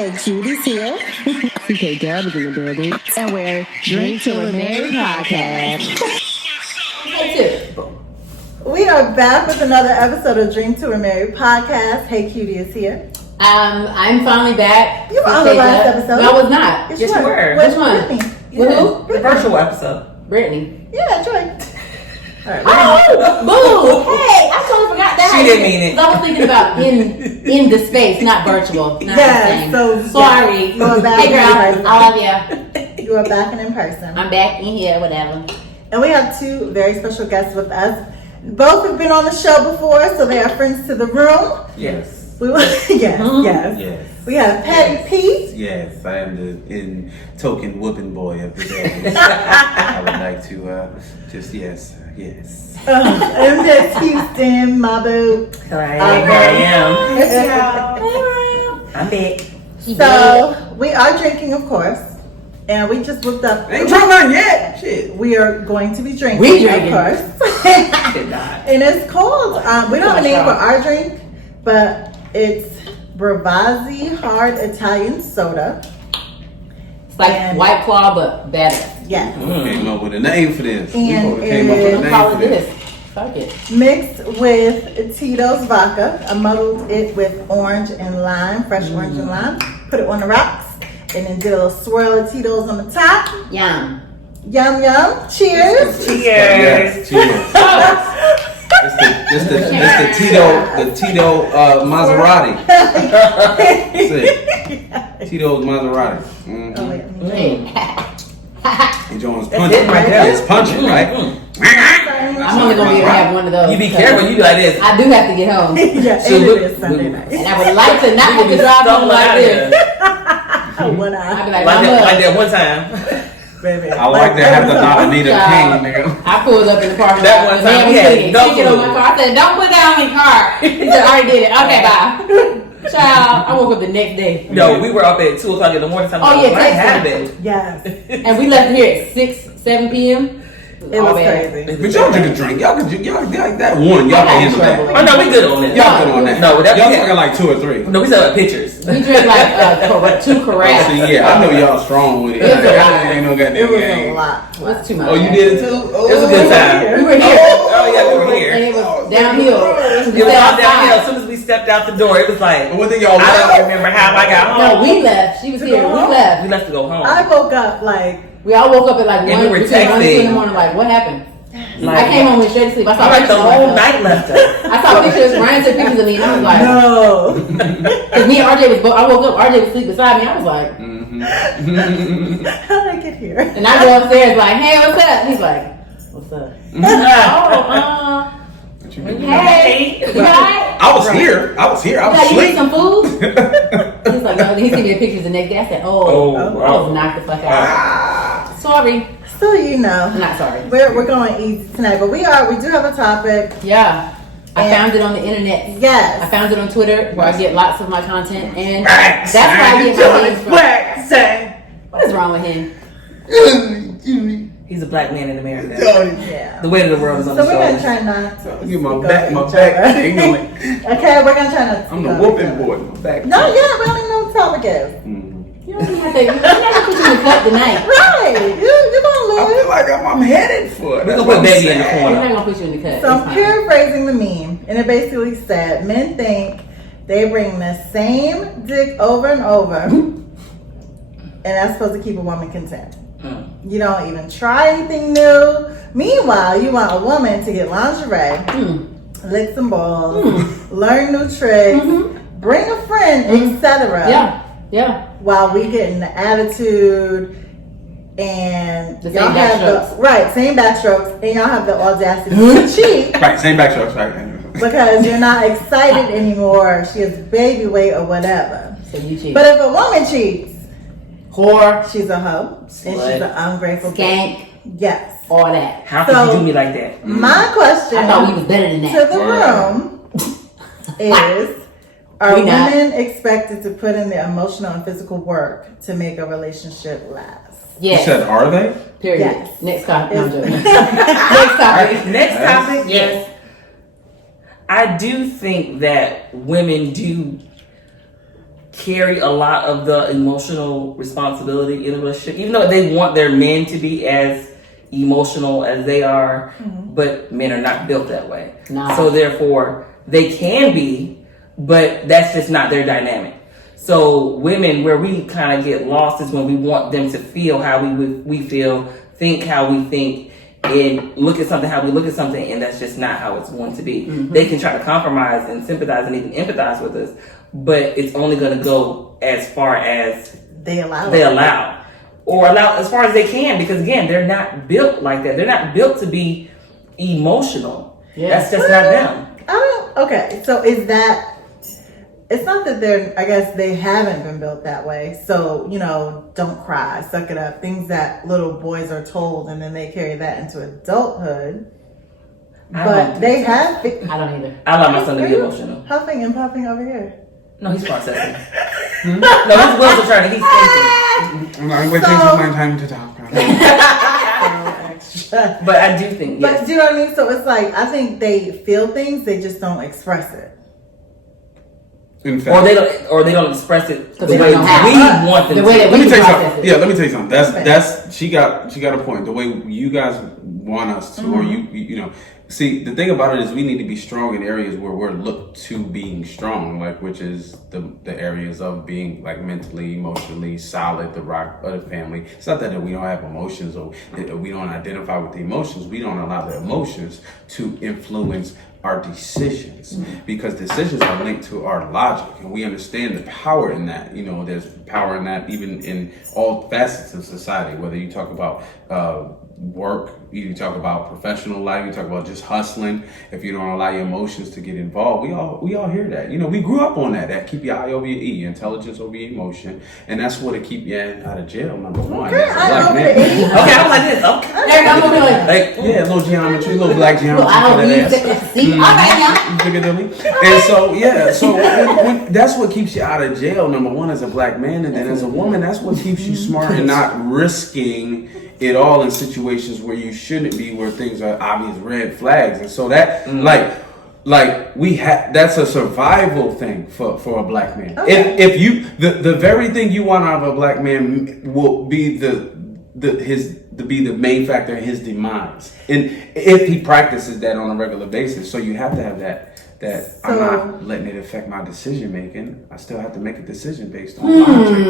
HeyCutie's here. CkDub is in the building. And we're Drink Till We're Married podcast. We are back with another episode of Drink Till We're Married podcast. HeyCutie is here. I'm finally back. You were on the last episode. No, I was not. Yes, you were. Which one? Brittany. With who? The virtual episode. Brittany. Yeah, Troy. All right, Oh, boo! Hey, I totally forgot that. She didn't mean it. I was thinking about in the space, not virtual. Not yeah, so sorry. You are back Hey girl, I love you. You are back and in person. I'm back in here, whatever. And we have two very special guests with us. Both have been on the show before, so they are friends to the room. Yes. Yes. We have Patty P. Yes, I am the token whooping boy of the day. I would like to yes. And Miss Houston, my boo. Here I am. I'm back. So we are drinking, of course, and we just looked up. Ain't drunk nothing yet. Shit. We are going to be drinking, We drinking. of course. And it's called. We don't have a name for our drink, but it's Bravazzi Hard Italian Soda. It's like White Claw, but better. Yes. Came up with a name for this. And We came up with a Let's call name it for this. this. Fuck it. Mixed with Tito's vodka. I muddled it with orange and lime, fresh orange and lime. Put it on the rocks, and then did a little swirl of Tito's on the top. Yum. Yum yum. Cheers. Yes, cheers. It's the Tito Maserati. That's it. Tito's Maserati. Oh, wait, And Jones That's punching. it right there. It's punching, right? I'm only gonna be able to have one of those. You be careful. You do like this. I do have to get home. Yeah, So and look- it is Sunday night. And I would like to not have to drive home like this. What I'd be I, like that one time. baby. I like to have the Anita Child. King, nigga. I pulled up in the parking lot. That one The man time was we had putting no chicken on my clue. car. I said, "Don't put that on my car." He said, "I already did it." Okay, bye. Child, I woke up the next day. No, we were up at 2:00 in the morning. Oh, yeah, I text have me. it. Yes. And we left here at 6, 7 p.m. It was crazy. But y'all can drink. Y'all like that one. Y'all can handle that. Oh no, we good on that. Y'all good on that. No, that- y'all talking like 2 or 3. No, we said pictures. We drank like 2 carafes. See, yeah, I know y'all strong with it. It was a lot. Ain't no It goddamn was a game. lot. It was too much. Oh, you did it too? Oh, It was a good time. We were here. Oh yeah, we were And here. it was downhill. It was all downhill. As soon as we stepped out the door, it was like What did y'all I don't remember how I got home. No, we left. She was here. We We left. left to go home. I woke up like, We all woke up at like And 1, we were between 1 and 2 in the texting. morning. Like, what happened? Like, I came home with straight to sleep. I saw I like the pictures. whole night left us. I saw pictures. Ryan took pictures of me, and I was like, no. because me and RJ was both. I woke up. RJ was asleep beside me. I was like, How did I get here? and I go upstairs like, hey, what's up? He's like, what's up? Oh, What you been doing? hey, you alright? I was here. I was You need asleep. some food? He's like, no. He sent me the pictures the next day. I said, oh, I was knocked the fuck out. Sorry, So you know, I'm not sorry. we're going easy tonight, but we do have a topic. Yeah, I And- found it on the internet. I Yes. found it on Twitter where I get lots of my content, and Facts. that's where I get my names from. Black say. What is wrong with him? He's a black man in America. Yeah. The weight of the world is on So his we're gonna shoulders. try not to. Give my speak back, over my each back. other. Ignorant. Okay, we're gonna try not to. I'm the speak over whooping each other. boy. My back. No, yeah, we don't even know what the topic is. You don't even have to. You don't have to put you in the cut tonight. Right, you're I gonna feel lose. like I'm headed for it. We're That's gonna what put I'm baby in the saying. We're corner. not gonna put you in the cut. So It's I'm fine. paraphrasing the meme, and it basically said, men think they bring the same dick over and over, and that's supposed to keep a woman content. You don't even try anything new. Meanwhile, you want a woman to get lingerie, lick some balls, learn new tricks, bring a friend, etc. Yeah. While we get in the attitude and The y'all same have backstrokes. same backstrokes, and y'all have the audacity to cheat Right, same backstrokes, right? because you're not excited anymore. She has baby weight or whatever. So you cheat. But if a woman cheats, Whore, she's a hoe and she's Slut. an ungrateful bitch. skank, Yes. all that. How could So- you do me like that? My question I thought we was better than to that. the room is: are We not. women expected to put in the emotional and physical work to make a relationship last? You Yes. said, are they? Period. Yes. Next topic. No, I'm joking. Yes. Next topic. Next topic. Yes. I do think that women do carry a lot of the emotional responsibility in a relationship, even though they want their men to be as emotional as they are, but men are not built that way. Nah. So therefore, they can be, but that's just not their dynamic. So women, where we kind of get lost is when we want them to feel how we feel, think how we think, and look at something how we look at something, and that's just not how it's going to be. They can try to compromise and sympathize and even empathize with us, but it's only going to go as far as They allow or allow as far as they can, because again, they're not built like that. They're not built to be emotional. Yeah. That's just not them. Okay, so is that, it's not that I guess they haven't been built that way. So, don't cry, suck it up. Things that little boys are told, and then they carry that into adulthood. But they have. I don't either. I allow my son to be emotional. Huffing and puffing over here. No, he's processing. No, his wheels are turning. He's thinking. I'm waiting for my time to talk. But I do think, yes. But do you know what I mean? So it's like, I think they feel things, they just don't express it. In fact, or they don't express it the they way we don't have want them the to. way that let me tell you process something. it. Yeah, let me tell you something. That's she got a point. The way you guys want us to, or you know. See, the thing about it is we need to be strong in areas where we're looked to being strong, like which is the areas of being like mentally, emotionally solid, the rock of the family. It's not that we don't have emotions or we don't identify with the emotions. We don't allow the emotions to influence our decisions, because decisions are linked to our logic, and we understand the power in that. There's power in that even in all facets of society, whether you talk about work, you talk about professional life, you talk about just hustling. If you don't allow your emotions to get involved, we all hear that. We grew up on that keep your eye over your E, intelligence over your emotion, and that's what to keep you out of jail, number one. Okay, Okay, I'm like this. Okay. I'm gonna be like, Yeah, a little geometry, a little black geometry. well, I for don't that need ass. to see. All right, now. And so when that's what keeps you out of jail, number one, as a black man, and then as a woman, that's what keeps you smart and not risking it all in situations where you shouldn't be, where things are obvious red flags. And so that like we have, that's a survival thing for a black man. Okay. If you the very thing you want out of a black man will be the main factor in his demise, and if he practices that on a regular basis. So you have to have that I'm not letting it affect my decision making. I still have to make a decision based on logic.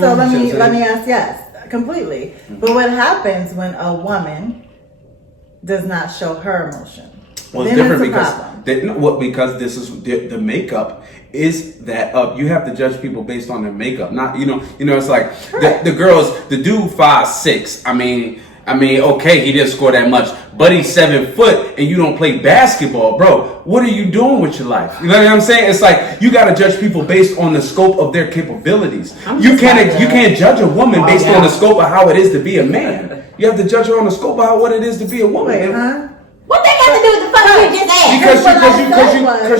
So let me ask, yes, completely. But what happens when a woman does not show her emotion? Well, then it's different it's a problem. because this is the makeup is that you have to judge people based on their makeup, not it's like the girls, the dude 5'6". I mean, okay, he didn't score that much, but he's 7 foot, and you don't play basketball, bro. What are you doing with your life? You know what I'm saying? It's like you got to judge people based on the scope of their capabilities. You can't judge a woman based on the scope of how it is to be a man. You have to judge her on the scope of what it is to be a woman. Wait, huh? What they got to do with the fuck you just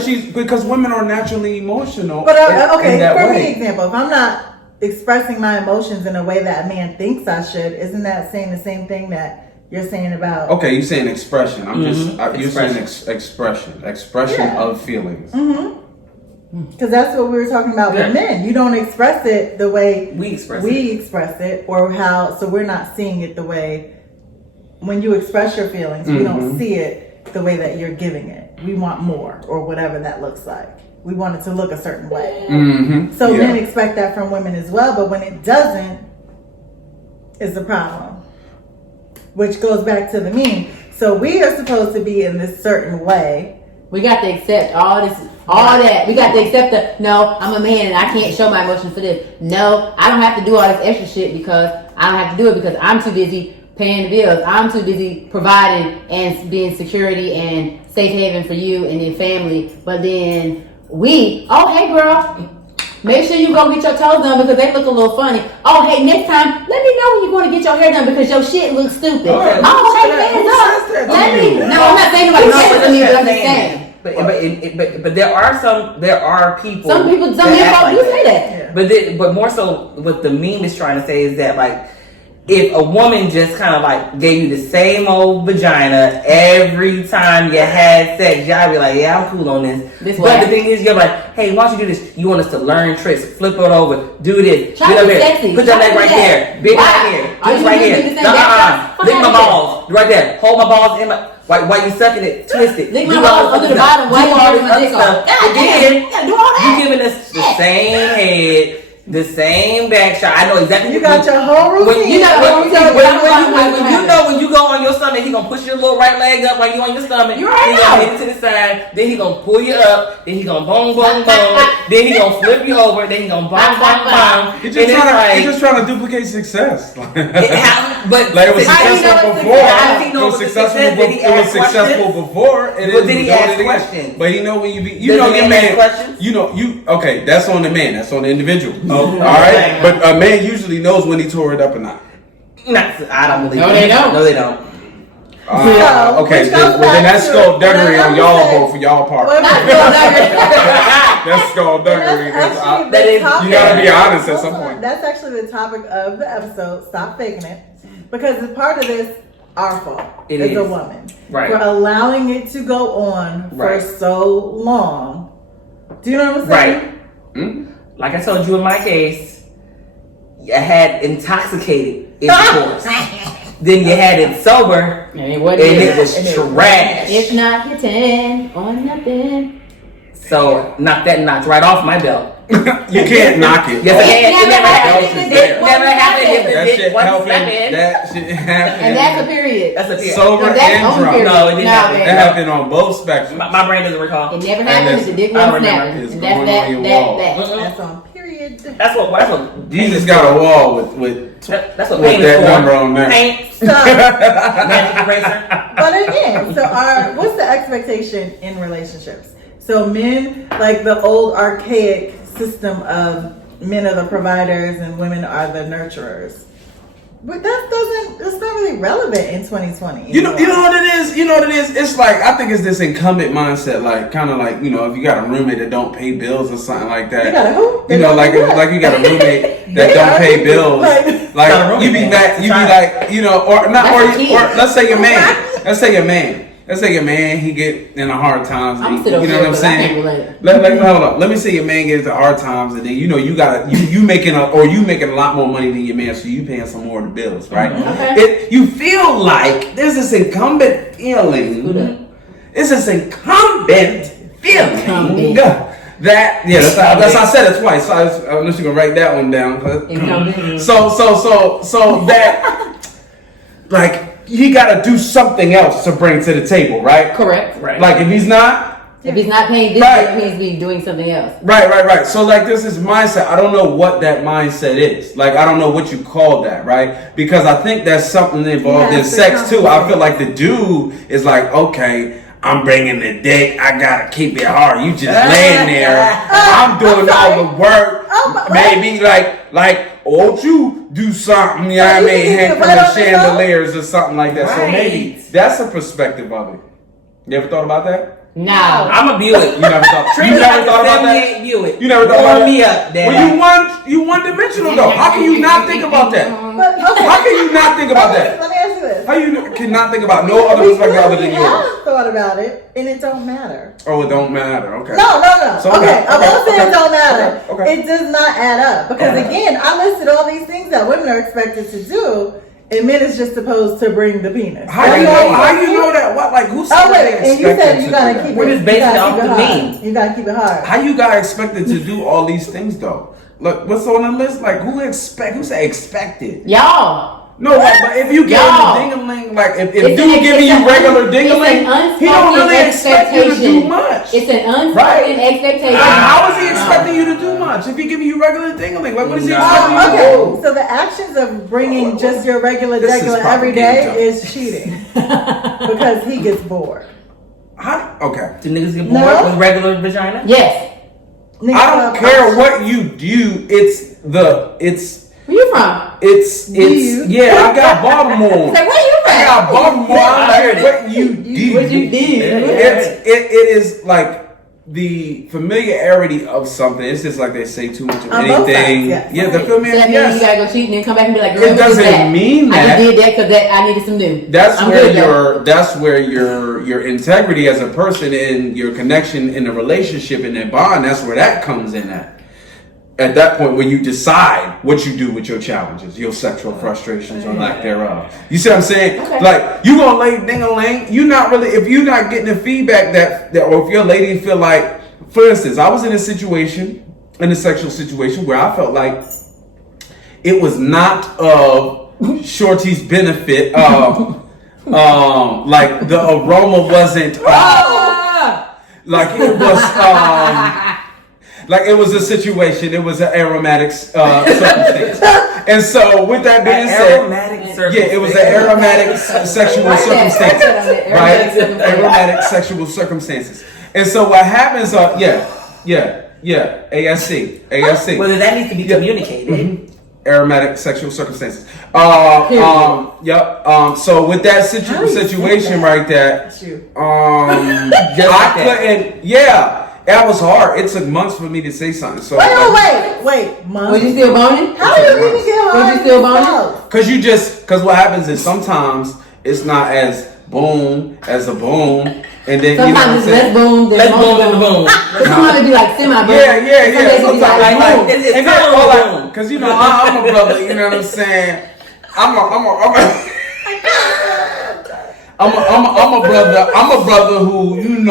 asked? Because women are naturally emotional. But in that for way. example, if I'm not expressing my emotions in a way that a man thinks I should, isn't that saying the same thing that you're saying about? Okay, you're saying expression. You're saying expression of feelings. Because that's what we were talking about with men. You don't express it the way we express it, or how. So we're not seeing it the way. When you express your feelings, we don't see it the way that you're giving it. We want more, or whatever that looks like. We want it to look a certain way. So men expect that from women as well, but when it doesn't, is the problem. Which goes back to the meme. So we are supposed to be in this certain way. We got to accept all that. We got to accept no, I'm a man and I can't show my emotions for this. No, I don't have to do all this extra shit because I don't have to do it because I'm too busy paying the bills. I'm too busy providing and being security and safe haven for you and your family. But then hey girl, make sure you go get your toes done because they look a little funny. Oh, hey, next time, let me know when you're going to get your hair done because your shit looks stupid. Hey, hands up. I'm not saying nobody says to me, but I'm just saying. But there are people. Some men do say that. But more so, what the meme is trying to say is that like if a woman just kind of like gave you the same old vagina every time you had sex, y'all be like, yeah, I'm cool on this. But the thing is, you're like, hey, why don't you do this? You want us to learn tricks, flip it over, do this, Try get up to be here, sexy. put your Try leg to right be there, that. big Why? right here, Are this you right gonna here, do the same back lick my shot? balls right there, hold my balls in my. While you sucking it, twist it. Lick do my all balls this under the other bottom stuff. while Do you all doing this my other dick stuff. off. God And damn, then you gotta do all that. you giving us the same head, the same back shot. I know exactly. You got your whole routine. You got your whole routine. When you know when you go on your stomach, he gonna push your little right leg up like you on your stomach. You already He gonna know. hit it to the side. Then he gonna pull you up. Then he gonna boom, boom, boom. Then he gonna flip you over. Then he gonna boom, boom, boom. He's just trying to duplicate success. But Like it was how do you know successful it's before. how does he know It was successful. Did he It was ask successful questions? before. It But is did he doing ask it again. questions? But you know when you be, you Does know the your man ask man. questions? You know you okay. That's on the man. That's on the individual. All right. But a man usually knows when he tore it up or not. I don't believe No, it. they don't. No, they don't. Okay. Which goes Then back that's to- skullduggery and on I'm y'all saying- both for y'all part. Wait, That's skullduggery. That's actually That the is- topic. you gotta be honest at Hold some on. point. That's actually the topic of the episode. Stop faking it, because it's part of this. Our fault It as a is. woman, Right. for allowing it to go on Right. for so long. Do you know what I'm saying? Right. Like I told you in my case, you had intoxicated intercourse. Then you had it sober, And it wasn't and it. it was trash. It's not hitting on nothing. So knocked right off my belt. You can't knock it. Yes, I can. It never happened. happened. It It never happened. If That the shit dick wasn't happened. slapping. That shit happened. And that's a period. That's a period. Sober That's and on drunk. period. No, it didn't happen. That happened on both spectrums. My brain doesn't recall. It never And happened if it's- the dick I wasn't remember. snapping. It's And that's going on your wall. That's on period. That's what Jesus got a wall with that's what with pain that is for. number on there. Paint. So, Magic eraser. but again, so what's the expectation in relationships? So men, like the old archaic system of men are the providers and women are the nurturers. But it's not really relevant in 2020. You know what it is? You know what it is? It's like, I think it's this incumbent mindset, like, kind of like, you know, if you got a roommate that don't pay bills or something like that. You got a who? You know, like you got a roommate that don't pay bills. Like, you be like, you know, or not, or let's say your man. Let's say your man, he get in the hard times. I'm And, still you know what I'm saying? Hold on. Let me say your man gets the hard times, and then you know you making a lot more money than your man, so you paying some more of the bills, right? Okay. You feel like there's this incumbent feeling. It's this incumbent feeling. That that's I said it twice. So unless you can write that one down. So that like he got to do something else to bring to the table, right? Correct. Right. Like if he's not, If he's not paying this, Right. it means he's doing something else. right. So like this is mindset. I don't know what that mindset is. Like I don't know what you call that, right? Because I think that's something involved in sex too. I feel like the dude is like, okay, I'm bringing the dick. I gotta keep it hard. You just laying there. I'm doing all the work. Maybe like, won't you do something? You know what I mean? Hang from the chandeliers or something like that. So maybe that's a perspective of it. You ever thought about that? No. I'm a Buick. You never thought about that? Buick. You never thought about Warm me that? up, Dad. Well, you one dimensional though. How can you not think about that? But, okay. How can you not think about that? Let me ask you this. How you cannot think about no other perspective other than We yours? have thought about it, and it don't matter. Oh, it don't matter. Okay. No. So, okay, I won't say it don't matter. Okay. It does not add up. Because again, I listed all these things that women are expected to do, and men is just supposed to bring the penis. How you know that? What? Like who said Oh wait, and you said you gotta keep it. We're just basing it off the hard. meme. You gotta keep it hard. How you got expected to do all these things though? Look, what's on the list? Like who said expected? Y'all. No, but if you give him Y'all. a ding-a-ling, like if It's dude an- giving it's you an regular un- ding-a-ling, it's an he don't really unspoken expect you to do expectation. much. It's an unspoken Right. expectation. How is he expecting you to do much if he giving you regular ding-a-ling? Like what is he expecting you to Okay, do? so the actions of bringing just your regular This is degular every day propaganda. is cheating because he gets bored. Okay. Do niggas get bored No. with regular vagina? Yes. Niggas I don't love care options. what you do. Where you from? you? Yeah, I got Baltimore. Say, where you from? I got Baltimore. I heard it. What you do. What you did. It is like the familiarity of something, it's just like they say too much of On both anything. sides, yes. Yeah, the So that familiarity. means you gotta go cheat and then come back and be like, girl, It what was doesn't that? mean I that. just did that because I needed some new. That's I'm where good, that's where your integrity as a person and your connection in the relationship and that bond, that's where that comes in at that point when you decide what you do with your challenges, your sexual frustrations or lack thereof. You see what I'm saying? Okay. Like, you gonna lay ding-a-ling, you not really, if you're not getting the feedback that or if your lady feel like, for instance, I was in a sexual situation where I felt like it was not of Shorty's benefit, like the aroma wasn't, like it was, like it was a situation. It was an aromatic circumstance. And so, with that being said, yeah, it was an aromatic sexual circumstance, right? Aromatic sexual circumstances. And so, what happens? ASC. Well, that needs to be communicated. Aromatic sexual circumstances. So with that situation right there, I couldn't. Yeah. That was hard. It took months for me to say something. So Wait, months? Was you still boning? How did you get hard? Was you still boning? Cause what happens is sometimes it's not as boom as a boom, and then Sometimes it's less boom than Let's boom than the boom. Sometimes it be like semi-boom. Yeah. Sometimes it be like boom. It's And then, cause you know I'm a brother. You know what I'm saying? I'm a brother. I'm a brother who You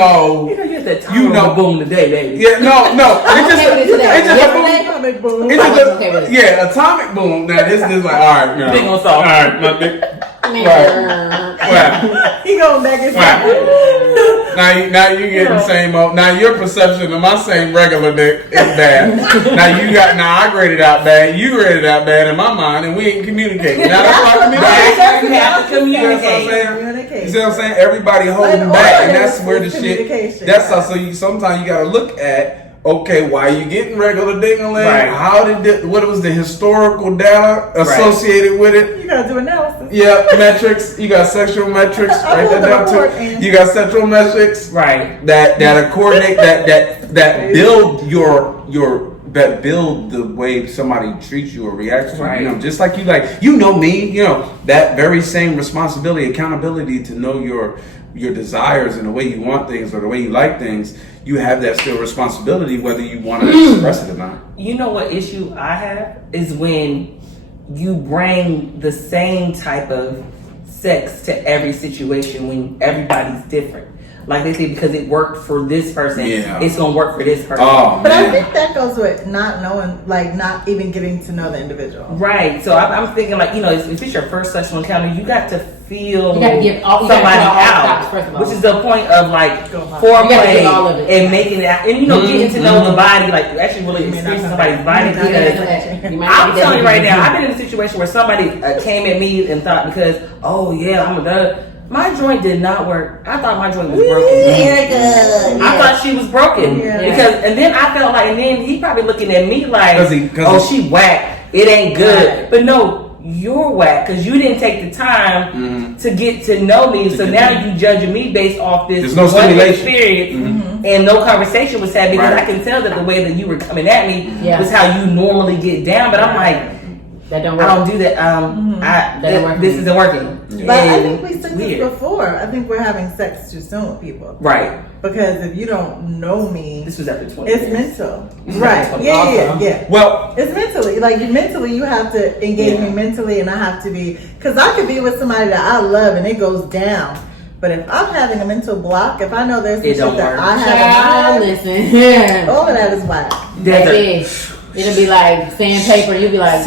get that time boom today, baby. Yeah, no. I'm okay with it today. Atomic boom. Yeah, atomic boom. Now this is like, all right, you know. Big on salt. All right, my big. Right. He going back and Right. Now you get the same old. Now your perception of my same regular dick is bad. Now I graded out bad. You graded out bad in my mind, and we ain't communicating. Now that's why communication. You have to communicate. You see what I'm saying? Everybody holding back, and that's where the shit. That's how. So sometimes you gotta look at. Okay, why are you getting regular ding-a-ling? Right. What was the historical data associated with it? You gotta do analysis. Yeah, metrics. You got sexual metrics. Write that down too. You got sexual metrics. Right. That coordinate that build that build the way somebody treats you or reacts to you. Right. You know, just like me. That very same responsibility, accountability to know your desires and the way you want things or the way you like things. You have that still responsibility whether you want to express it or not. You know what issue I have is when you bring the same type of sex to every situation when everybody's different. Like they say, because it worked for this person, it's gonna work for this person. Oh, but I think that goes with not knowing, like not even getting to know the individual. Right. So I'm thinking, like, if it's your first sexual encounter, you got to feel somebody out, which is the point of like foreplay and making it, and getting to know the body, like actually really experiencing somebody's body. Because I'm telling you right now, I've been in a situation where somebody came at me and thought because my joint did not work. I thought my joint was broken. I thought she was broken and then I felt like, and then he probably looking at me like, she whack. It ain't good. Right. But no, you're whack because you didn't take the time to get to know me. So now you judging me based off this one experience and no conversation was had because I can tell that the way that you were coming at me was how you normally get down. But I'm like, that don't work. I don't do that. This isn't working. But I think we said this before. I think we're having sex too soon with people. Right. Because if you don't know me, this was after 20 it's years. Mental. Right. Yeah. Well, it's mentally. Like you have to engage me mentally, and I have to be. Because I could be with somebody that I love, and it goes down. But if I'm having a mental block, if I know there's some shit that I have, all of that is whack. It'll be like sandpaper. You'll be like, you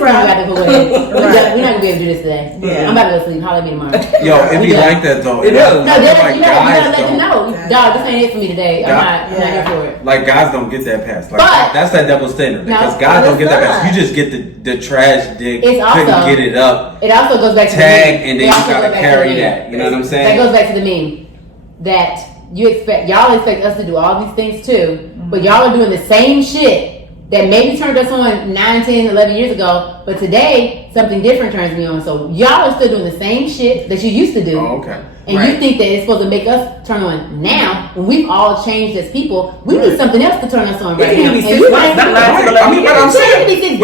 probably got to go away. We're not gonna be able to do this today. Yeah. I'm about to go sleep. Holler at me tomorrow. Yo, it be like that though. It does. No, you gotta let them know. Dog, this ain't it for me today. I'm not here for it. Like guys don't get that pass. Like that's that double standard. Because guys don't get that pass. You just get the trash dick. Couldn't get it up. It also goes back to tag, and then you gotta carry that. You know what I'm saying? That goes back to the meme that y'all expect us to do all these things too, but y'all are doing the same shit that maybe turned us on 9, 10, 11 years ago, but today something different turns me on. So y'all are still doing the same shit that you used to do. Oh, okay. and you think that it's supposed to make us turn on now, when we've all changed as people, we need something else to turn us on right now. And you months, not 9 to 11 I mean, but I'm saying,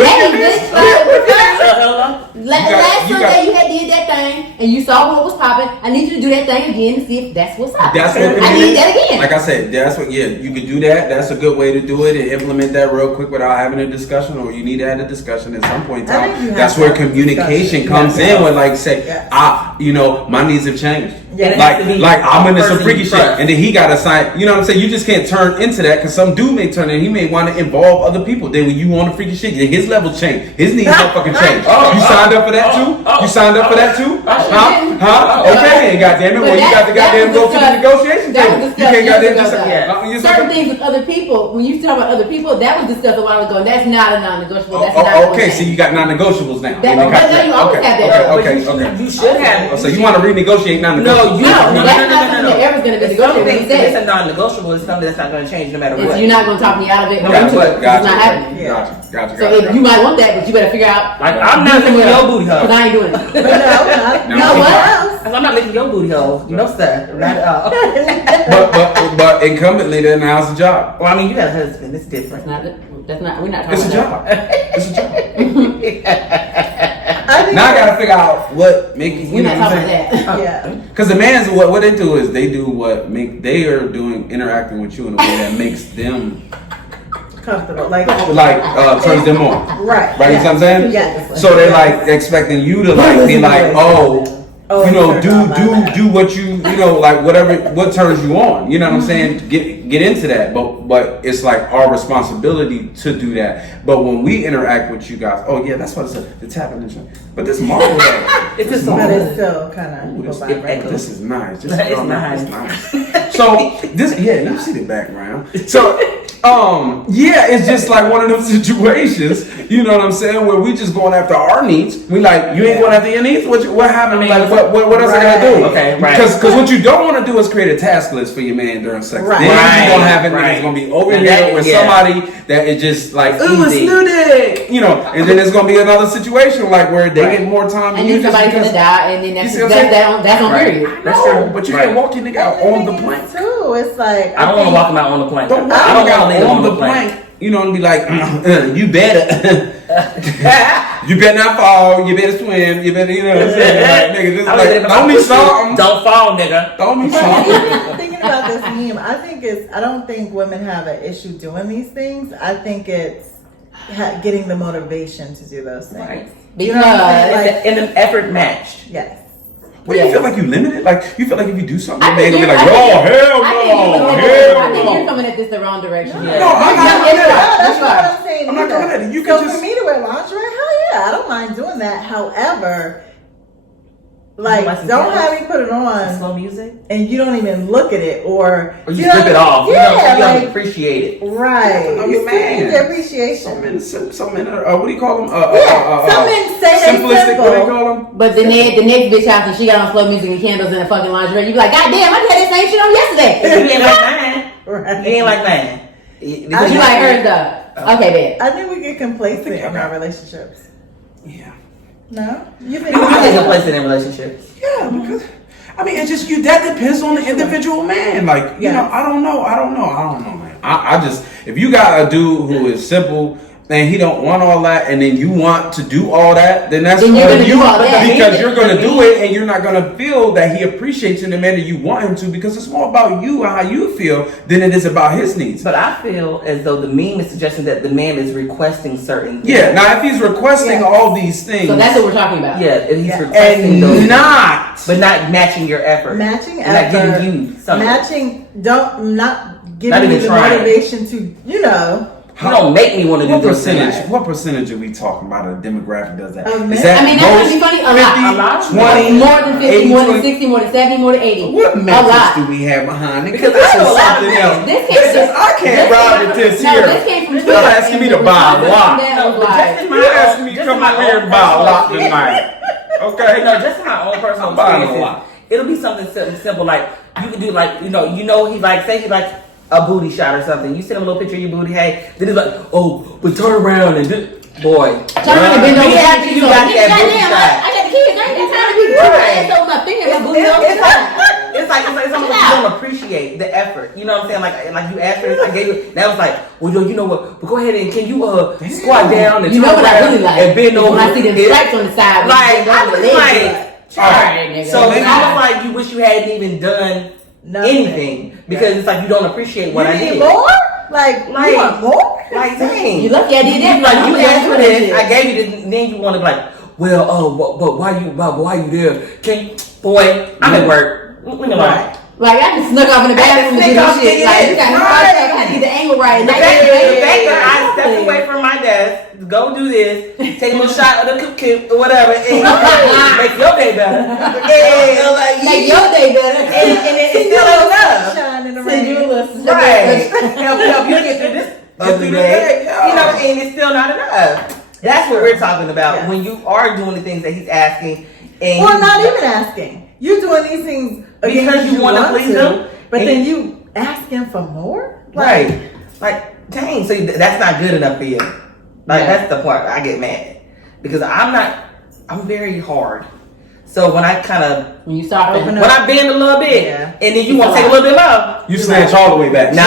last Sunday you had did that thing and you saw what was popping. I need you to do that thing again to see if that's what's up. That's what I need that again. Like I said, that's what. Yeah, you can do that. That's a good way to do it and implement that real quick without having a discussion. Or you need to have a discussion at some point in I think time. you have That's to where have communication discussion. comes in. With like say, Yes. you know, my needs have changed. Yeah. It has to be Like I'm into some person freaky you shit, trust. and then he got to sign. You know what I'm saying? You just can't turn into that because some dude may turn in. He may want to involve other people. Then when you want the freaky shit, then his level change. His needs don't fucking change. You signed up for that too? You signed up for that too? Huh? Okay, then goddamn it. Well, you got to goddamn go to the negotiation table. You can't goddamn just certain things with other people. When you talk about other people, that was discussed a while ago. And that's not a non-negotiable. That's not Okay, so you got non-negotiables now. That- but no, you always have that. Okay. You should have. So you want to renegotiate non-negotiables? No, that's not something that ever going to be negotiable. If it's a non-negotiable, it's something that's not going to change no matter And what. so you're not going to talk me out of it. Gotcha, Into it. It's not happening. Gotcha. So if you might want that, but you better figure out. Like, I'm not licking your booty hole. Because I ain't doing it. No, what? I'm not licking your booty hole. No, sir. Not at all. But incumbently, then how's the job? Well, I mean, you got a husband. It's different. That's not. We're not talking It's a about job. It's a job. I think Now I gotta figure out what make you We're know not what I'm talking about saying? that. Yeah. Because the man's what they do is they do what make they are doing interacting with you in a way that makes them Comfortable. Like turns them on. right. Right, you know what I'm saying? Yes. So they're like expecting you to like be like, you know, do what you know, like what turns you on. You know what I'm saying? Get into that. But it's like our responsibility to do that. But when we interact with you guys, oh yeah, that's what it's the tapping and but this marble It's just But so it's still kind of this is nice. This It's is nice. So this, yeah, you see the background. So, yeah, it's just like one of those situations. You know what I'm saying? Where we just going after our needs. We like, you ain't going after your needs. What happened? Like, what else I gotta do? Okay, right. Because what you don't want to do is create a task list for your man during sex. Right. Then you're gonna have it. Right. It's gonna be over And here that- with yeah. somebody that is just like, ooh, it's Easy. new dick. You know, and then there's gonna be another situation like where they get more time. And you then just somebody's because- gonna die, and then that's You see what I'm saying? that's on Right. period. That's No, true. but you Right. can't walk your nigga out on the plank. too. It's like I don't want to walk him out on the plank. Don't walk I don't him want to out leave him on the plank. You know, and be like, you better. You better not fall. You better swim. You better, you know what I'm saying? Like, nigga, this is like, throw me something. Don't fall, nigga. Throw me But something. even thinking about this meme, I don't think women have an issue doing these things. I think it's getting the motivation to do those things. Right. You know what I'm saying? It's in an effort match. Yes. What, you feel like you limited? Like, you feel like if you do something, I your man think gonna be you're- like, I oh, think- hell I no, think hell you're no. coming at this the wrong direction. Yeah. No, I'm not coming at it. That's what I'm saying. I'm not either. coming at it. You so can just. for me to wear lingerie, hell yeah, I don't mind doing that. However, like, like some don't candles? have me put it on Slow music? and you don't even look at it, or Or you know strip what it I mean? off. Yeah, You don't like appreciate it. right. Yeah, You your still man. need the appreciation. Some men are, what do you call them? Yeah, some men say they simplistic, simple. what do you call them? But the next bitch house and she got on slow music and candles and a fucking lingerie. You be like, God damn, I had this same shit on yesterday. You ain't like mine. Right. You ain't like mine. I You like hers though. Okay, I think we get complacent in our relationships. Yeah. No, you think? I take a place in a relationship. Yeah, because I mean, it's just that depends on the individual man. Like, you Yes. know, I don't know, man. I just, if you got a dude who is simple and he don't want all that, and then you want to do all that, then that's Then you're on gonna you do all that. because you're gonna do it, and you're not gonna feel that he appreciates you in the manner you want him to, because it's more about you and how you feel than it is about his needs. But I feel as though the meme is suggesting that the man is requesting certain things. Yeah, now if he's requesting all these things, so that's what we're talking about. Yeah, if he's Yeah. requesting and those, not. but not matching your effort. Matching Not effort, giving you something. matching, not Not giving even you the trying. motivation to, you know. You don't make me want to do What those percentage? things. What percentage are we talking about? A demographic does that? Of Is men? that I mean, that's most gonna be funny. A lot. 50, A lot. 20, More than 50, 80, more than 20? 60, more than 70, more than 80. What a methods lot. do we have behind it? Because this I know is a lot of something men. else. This This came is, I can't this ride came with from- this no, here. this came from You're Twitter. asking me to buy a lot. That No, was but like- just in my You're own- asking me to just come in my over here own and buy a lot personal tonight. Okay? No, just in my own personal I'm buying a experiences, lot. it'll be something simple like you can do like you know he like say he like a booty shot or something. You send him a little picture of your booty. Hey, then he's like, oh, but turn around and do. Boy, Turn around and bend over. me after you got that booty Goddamn, shot. I got the kids. I ain't got time to be doing ass over my finger. My booty all the time. It's almost like you don't appreciate the effort. You know what I'm saying? Like you asked for this, I gave you. That was like, well, yo, you know what? But go ahead and can you squat down and You know what I really like? and bend over? When I see them stripes on the side, Like I was like, alright, nigga. so it's almost like you wish you hadn't even done anything because it's like you don't appreciate what I did. More? Like you want more? Like dang, You lucky I did that. like you asked for this, I gave you this, and then you want to like, well, but why you there? Boy, I'm at work. Right. Like I just snuck off in the bathroom and do this shit. Like you got me fucked up. I had to get the angle right. The fact that I stepped away from my desk, go do this, take a little shot of the cook or whatever, and make your day better. Make your day better. And it's still enough. Shine in the Send you a rain. little Right. Help you get through this ugly day. You know, and it's still not enough. That's what we're talking about. Yeah. When you are doing the things that he's asking, and Or not even asking. You're doing these things because you want to please him, but and then you asking for more. right? Like, dang. So that's not good enough for you. Like that's the part I get mad because I'm very hard. So when I kind of When you start opening when I bend a little bit, Yeah. and then you want to take a little bit more. You snatch all the way back. Nah,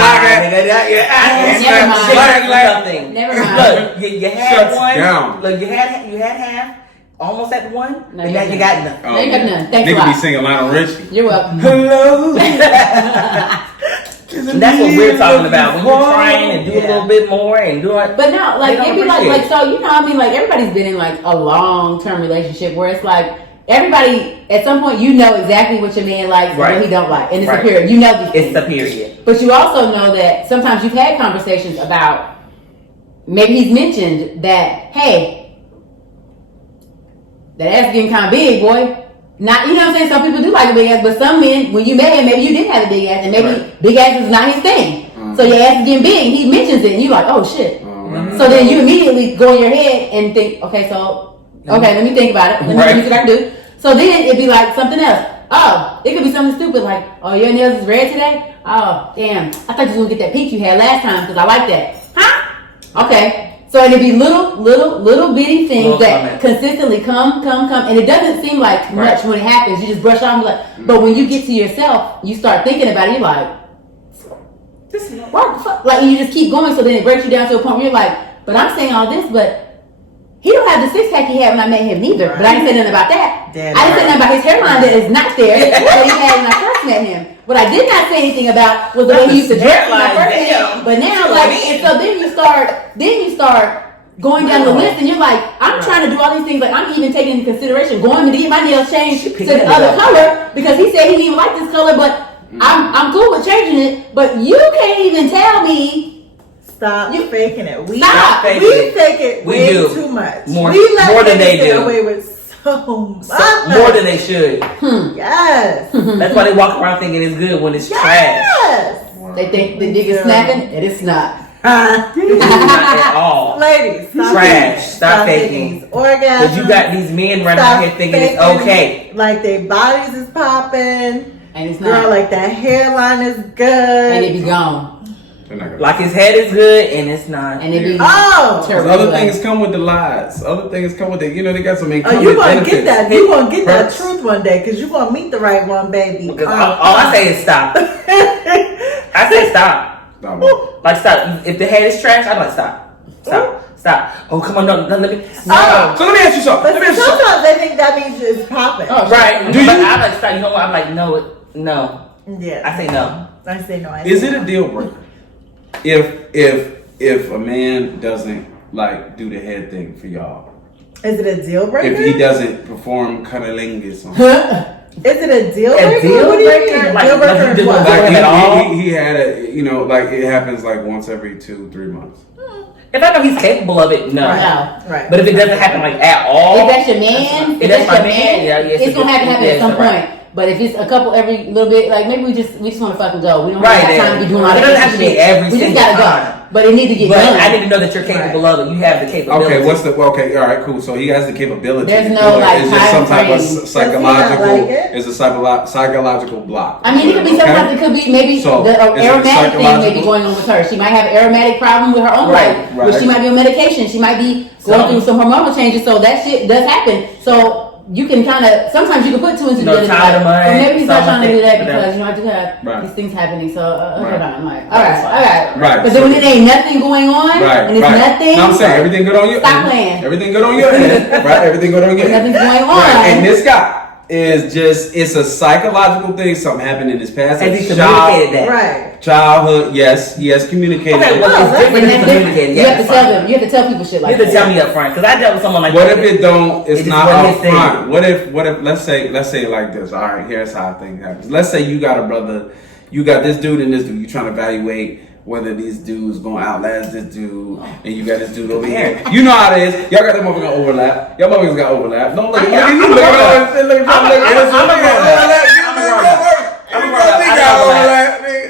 Never mind. Something. Never mind. Look, you had Shuts one. down. Look, you had half, almost at one, No, and you now you got none. No, you got none. Thanks a Nigga lot. be singing Lionel Richie. You're welcome. Hello. And that's what we're talking about. When you're trying to do a little bit more and do it. But no, like They don't it'd be like appreciate so you know I mean like everybody's been in like a long term relationship where it's like everybody at some point you know exactly what your man likes and what he don't like, and it's a period. You know these It's things. the period. But you also know that sometimes you've had conversations about maybe he's mentioned that hey, that ass getting kind of big, boy. Not, you know what I'm saying? Some people do like a big ass, but some men, when you met him, maybe you didn't have a big ass, and maybe big ass is not his thing. So your ass is getting big. He mentions it, and you're like, oh shit. So then you immediately go in your head and think, okay, let me think about it. Let me see what I can do. So then it'd be like something else. Oh, it could be something stupid like, oh, your nails is red today? Oh, damn. I thought you was going to get that pink you had last time because I like that. Huh? Okay. So it'd be little bitty things that consistently come. And it doesn't seem like much when it happens. You just brush off and be like, but when you get to yourself, you start thinking about it, you're like, what the fuck? Like, you just keep going, so then it breaks you down to a point where you're like, but I'm saying all this, but he don't have the six pack he had when I met him neither. But I didn't say nothing about that. I didn't say nothing about his hairline that is not there that he had when I first met him. What I did not say anything about was the way he used to dress when I first met him. But now, like, and so then you start going down the list, and you're like, I'm trying to do all these things. Like, I'm even taking into consideration going to get my nails changed to the other color because he said he didn't even like this color, but I'm cool with changing it. But you can't even tell me. Stop faking it. We fake it we way do. too much. More let than they get do. away with so much. More than they should. Yes. That's why they walk around thinking it's good when it's trash. Yes. They think the dick is snapping, and it's not. Not at all. Ladies, stop Trash. Stop faking. Orgasms. Because you got these men running out here thinking it's okay. Like their bodies is popping. And it's Girl, not. like that hairline is good. And it be gone. Like his head is good and it's not. And it be terrible. Other things come with the lies. Other things come with it. You know, they got some incumbent you're gonna benefits. get that. You're gonna get that truth one day because you're gonna meet the right one, baby. Because all I say is stop. I say stop. Stop. Like stop. If the head is trash, I'm like stop. Oh come on, no, let me. Oh. So let me ask you something. But sometimes they think that means it's popping. Oh, Right. Do you? But I'm like stop. You know what? I'm like no. Yeah. I say no. I say no. Is it a deal breaker if a man doesn't like do the head thing for y'all? Is it a deal breaker? If he doesn't perform cunnilingus on Is it a deal breaker? A deal What do you breaker? mean? Like, Deal breaker like in you what? did like at all? he had a, you know, like it happens like once every 2-3 months. If I know he's capable of it, no. Right. Right. But if it doesn't happen like at all, If that's your man, If that's my man, it's gonna have to happen at some right. point. But if it's a couple every little bit, like maybe we just want to fucking go. We don't Right, have time to be doing all it that doesn't extra have to be shit. every We just single gotta time. go. But it needs to get But done. I need to know that you're capable of it. You have the capability. Okay, what's the okay? All right, cool. So he has the capability. There's to no, do it. like, It's just some type of time frame. psychological. Does he not like it? It's a psychological block. I mean, it could be sometimes. It could be maybe So, the is it aromatic thing may be psychological? going on with her. She might have an aromatic problem with her own Right, life, but she might be on medication. She might be going through some hormonal changes. So that shit does happen. So you can kind of, sometimes you can put two and two together. tie the money, But maybe he's not trying to do that whatever. because, I do have Right. these things happening. So, hold Right. on. I'm like, all right. Right. But then when it ain't nothing going on, and it's nothing. No, I'm saying everything good on your Stop end. playing. Everything good on your end. Right? Everything good on your end. Nothing's going on. Right. And this guy is just, it's a psychological thing. Something happened in his past. Has he It's communicated that? Right. Childhood, yes. He has communicated. Okay, well, it's different And than that's communicating. different. You have to tell them. You have to tell people shit like You have to that. tell me up front, because I dealt with someone like What that. if it don't? It's It just not wasn't up his thing. front. What if? Let's say it like this. All right, here's how I think it happens. Let's say you got a brother, you got this dude and this dude. You trying to evaluate whether these dudes gonna outlast this dude, and you got this dude over here. You know how it is. Y'all got that motherfucker overlap. Y'all motherfuckers got overlap. Don't look at you. Look at all this shit. Look at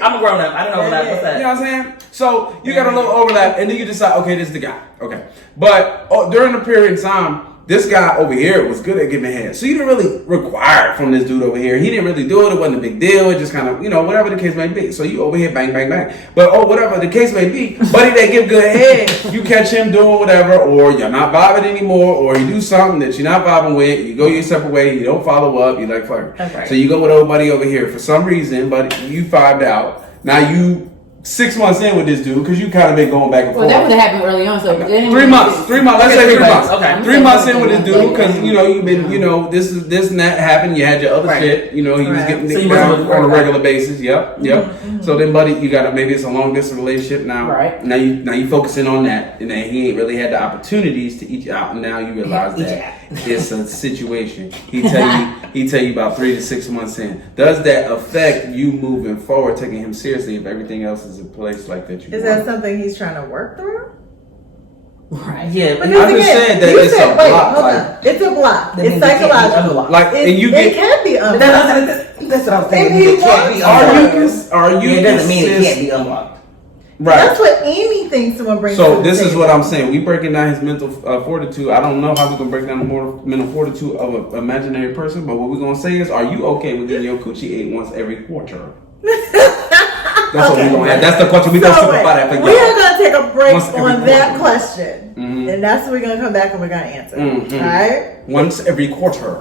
I'm a grown up. I don't know what I was You know what I'm saying? So you got a little overlap, and then you decide, okay, this is the guy. Okay, but during the period of time, this guy over here was good at giving head, so you didn't really require it from this dude over here. He didn't really do it. It wasn't a big deal. It just kind of, whatever the case may be. So you over here, bang, bang, bang. But whatever the case may be, buddy that give good head, you catch him doing whatever, or you're not vibing anymore, or you do something that you're not vibing with. You go your separate way. You don't follow up. You like fuck. Okay. So you go with old buddy over here for some reason, but you vibed out. Now you 6 months in with this dude because you kind of been going back and forth. Well, that would have happened early on. So 3 months. 3 months. Let's say 3 months. Okay. 3 months in with this dude because you've been this and that happened. You had your other shit. He was getting So nicked you down wasn't on a worried regular basis. Yep. So then, buddy, you got maybe it's a long distance relationship now. Right. Now you focusing on that, and then he ain't really had the opportunities to eat you out, and now you realize that it's a situation. He tell you about 3 to 6 months in. Does that affect you moving forward, taking him seriously if everything else is in place like that? Is that something he's trying to work through? Right. Yeah, Because I'm just saying that you it's said, a wait, block, hold like- on. It's a block. That It's means it can't be psychological. unblocked. Like, and you It get. can be unblocked. That's what I was thinking. If he It can't be wants- Are you? It doesn't mean it consist- can't be unblocked. Right. That's what anything someone brings to So the this is table. what I'm saying. We breaking down his mental fortitude. I don't know how we gonna break down the mental fortitude of an imaginary person, but what we're gonna say is, are you okay with getting your coochie ate once every quarter? That's what we're gonna have. That's the question. We're gonna simplify that for we y'all. are going to take a break Once every on that quarter. question. Mhm. And that's what we're going to come back and we're going to answer. Mhm. All right? Once every quarter.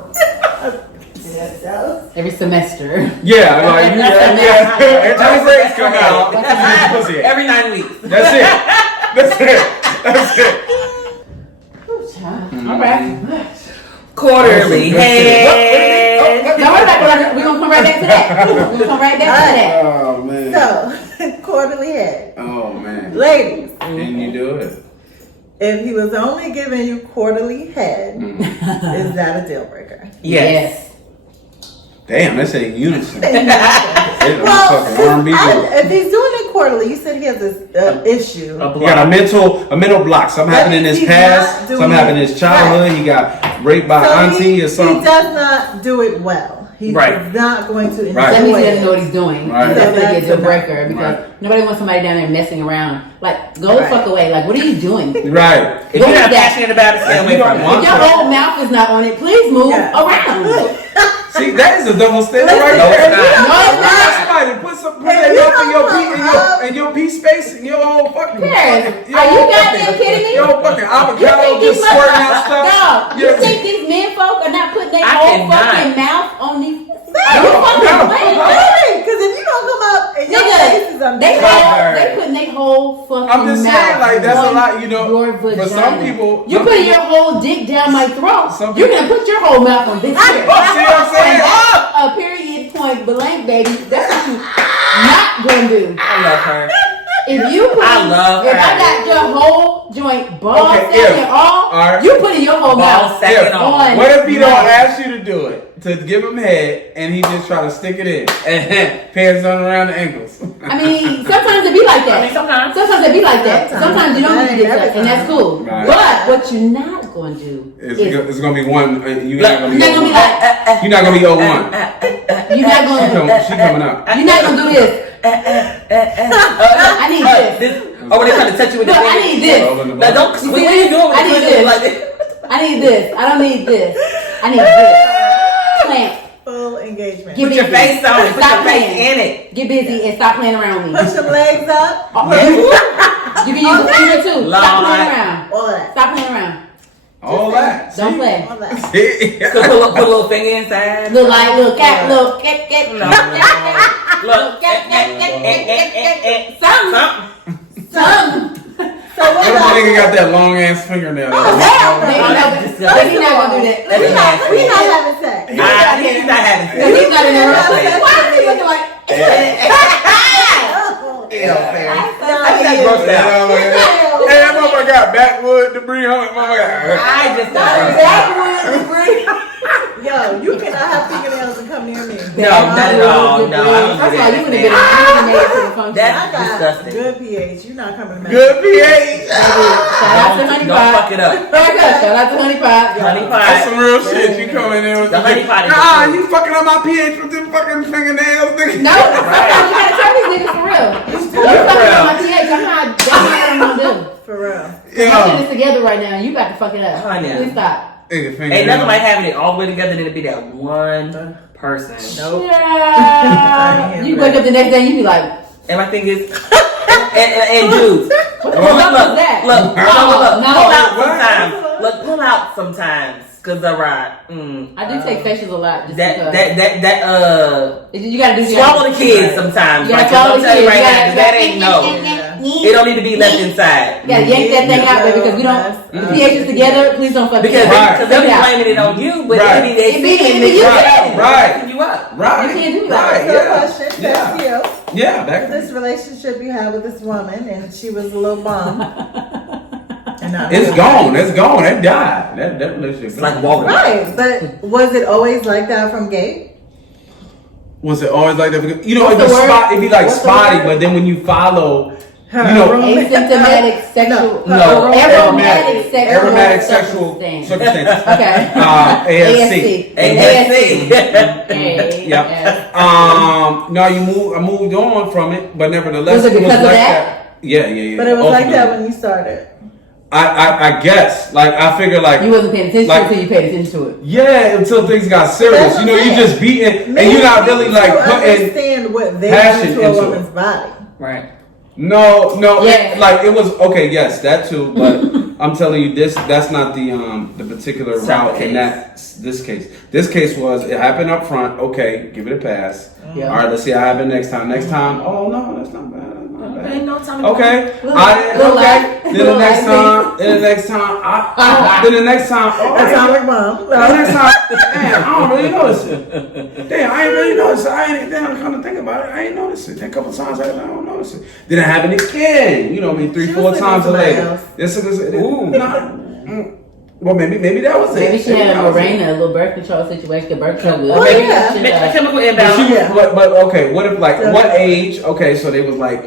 Every semester. Yeah, like every time grades come out, that's it. Every 9 weeks. That's it. That's it. That's it. All right. Quarterly. That's it. Hey. Now we're gonna come right back to that. We're gonna come right back to that. Oh man. So, quarterly head. Oh man. Ladies, Can you do it? if he was only giving you quarterly head, is that a deal breaker? Yes. Damn, that's a unison. Well, Fucking R&B group. if he's doing it quarterly, you said he has this issue. A He got a mental block. Something That happened in means his he's past. not doing Something happened in it his childhood. right. He got raped by So auntie or he something. does not do it well. He's Right. not going to enjoy Right. That means he doesn't it. know what he's doing. Right. That's gonna be a That's deal a- breaker because Right. nobody wants somebody down there messing around. Like, go the Right. fuck away. Like, what are you doing? Right. If What you're is not that? passionate about it, stay If away you from don't it. want If your whole mouth is not on it, please move Yeah. around. See, that is a double standard Listen, right No, there. it's not. No, it's Ask not. somebody, put some Hey, that you up in your don't pee know. in your pee space in your whole fucking. Yes. your Are you whole goddamn fucking- kidding me? Your whole fucking You avocado think just these squirting out stuff. Dog, you Yeah. think these men folk are not putting their I whole cannot. fucking mouth on these? No, Are you fucking playing? because if you don't come up and your face is Nigga, on they putting their whole fucking I'm just mouth saying, like, that's a on lot, you know, your for vagina. some people- You putting your whole dick down my throat. Some You're people- gonna put your whole mouth on this here. See what I'm saying? And that's a period point blank, baby. That's what you not gonna do. I love her. If you put, I love if her. I got your whole joint ball Okay, second if- all, alright. you put in your whole Ball mouth. second Yeah. on. What if he don't Right. ask you to do it? To give him head and he just try to stick it in and pants on around the ankles. I mean, sometimes it be like that. I mean, sometimes. it be like that. Sometimes. Sometimes you don't That need to ain't get every that, and that's time. cool. Right. But what you're not going to do It's gonna be one. You're Look, not gonna be. you're not gonna be like, You're not gonna be 01. you're not gonna, She coming up. you're not gonna do this. I need this. Oh, when they trying to touch you with the Look, I finger. need this. Now, don't. You What see are you this? doing with I the need finger this. like this? I need this. I don't need this. I need this. Plant. full engagement. Get Put your busy. face on it. Put Stop your face playing. in it. Get busy and stop playing around with me. Push your legs up. You can use the finger too. Stop Lord. playing around. All of that. Stop playing around. All that. Don't play. All that. So put a little finger inside. Little cat, little cat. Look, Something. So what What if a about nigga got that long ass fingernail? Hell no. He's not gonna do that. we not having sex. He's not having sex. He's not in the room. Why is he looking like? I got grossed out. Hey, that motherfucker got backwood debris on it. Motherfucker. I just got Yo, you cannot have fingernails and come near me. No, not at all. No, I First of don't all, you would have been eliminated to the function. That's I got disgusting. good pH. You're not coming back. Good pH. Shout out to Honey Don't fuck Pot. it up. Shout out to Honey Pot. Honey That's pie. some real shit. You coming in with The honey pot is Nah, the you fucking up my pH with them fucking fingernails, nigga. No, you gotta tell these niggas for real. You fucking up my pH. I'm not. That's not what I'm gonna do. For real. My shit Yeah. is together right now. You got to fuck it up. Honey. Please stop. Ain't nothing like having it all the way together than to be that one person. Yeah. You wake up the next day, you be like, And my thing is, and dudes, what the fuck was that? look, No. pull out sometimes. Look, pull out sometimes, cause alright. I do take facials a lot. Just That because. You gotta do swallow the kids sometimes. You Like, gotta swallow don't the tell you kids. right You now, gotta- 'cause that ain't no. It don't need to be left inside. You gotta yank that thing out, baby, because we don't. The pH is together. Please don't fuck Because it up. because they'll be blaming it on you, but Right. maybe they It be see you. Right. you up. Right. You can't do that. Right. So Yeah. question, Yeah. that's you. Yeah. Back This relationship you had with this woman, and she was a little bum. And now- It's gone. It's gone. It died. That relationship. It's like water. Right, but was it always like that from Gabe? Was it always like that? Because, you know, What's it'd be the word? spot. It'd be like What's the spotty, word? but then when you follow, Her you know, Asymptomatic sexual. No. Aromatic sexual. aromatic sexual circumstances. Okay. ASC. ASC. Yep. No, I moved on from it, but nevertheless, Was it because of like that? Yeah. But it was like that Ultimately. when you started. I guess. Like, I figure, like, You wasn't paying attention Like- until you paid attention to it. yeah, until things got serious. That's You know, what I'm you saying. just beating, Men and you're not really need like to putting. understand what they passion do to a into it. woman's body. Right. No, Yeah. like it was okay. Yes, that too. But I'm telling you, that's not the particular It's not route the in this case. This case was it happened up front. Okay, give it a pass. Yeah. All right, let's see how it happened next time. Next time, oh no, that's not bad. That's not bad. Ain't no time. Okay, Little okay. light. Then the next time, then the next time, oh, Atomic bomb. the next time, damn, I don't really notice it. Damn, I ain't really notice it. Then I'm kind of think about it. I ain't notice it. Then a couple times I don't notice it. Then it happened again. You know what I mean? 3, She 4 was thinking times somebody later. else. Well, maybe that was it. Maybe she Maybe had that a was it. Mirena, a little birth control situation. Birth control good. Oh, Maybe yeah. she, A chemical But she imbalance. was, but okay. What if like what age? Okay, so they was like